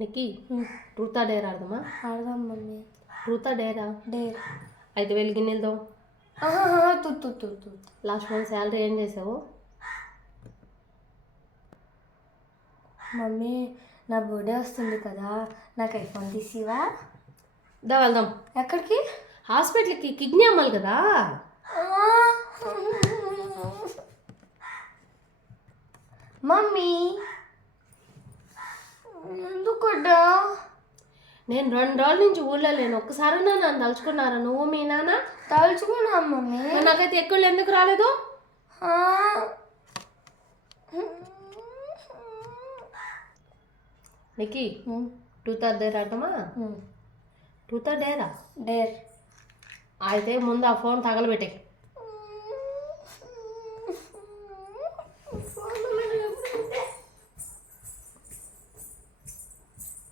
నిక్కి ట్రూతా dare ఆడదామా? ఆడదాం mummy. ట్రూతా డేరా? Dare. ఐదు వేలు గిన్నెలతో తు తు తు తు. లాస్ట్ మంత్ శాలరీ ఏం చేసావు? మమ్మీ నా బర్త్డే వస్తుంది కదా నాకు ఐఫోన్ తీసివా దా వెళ్దాం. ఎక్కడికి? హాస్పిటల్కి కిడ్నీ అమ్మాలి కదా. మమ్మీ. ఎందుకుడ్డా నేను రెండు రోజుల నుంచి ఊళ్ళో లేను. ఒక్కసారి నన్ను తలుచుకున్నారా? నువ్వు మీ నాన్న? తలుచుకున్నాం మమ్మీ. మరి నాకైతే ఎక్కువ ఎందుకు రాలేదు. నిక్కి ఉమ్, టూతా డేర్ ఆడదామా ఉమ్. టూతా డేరా? డేర్. అయితే ముందు ఆ ఫోన్ తగలబెట్టే.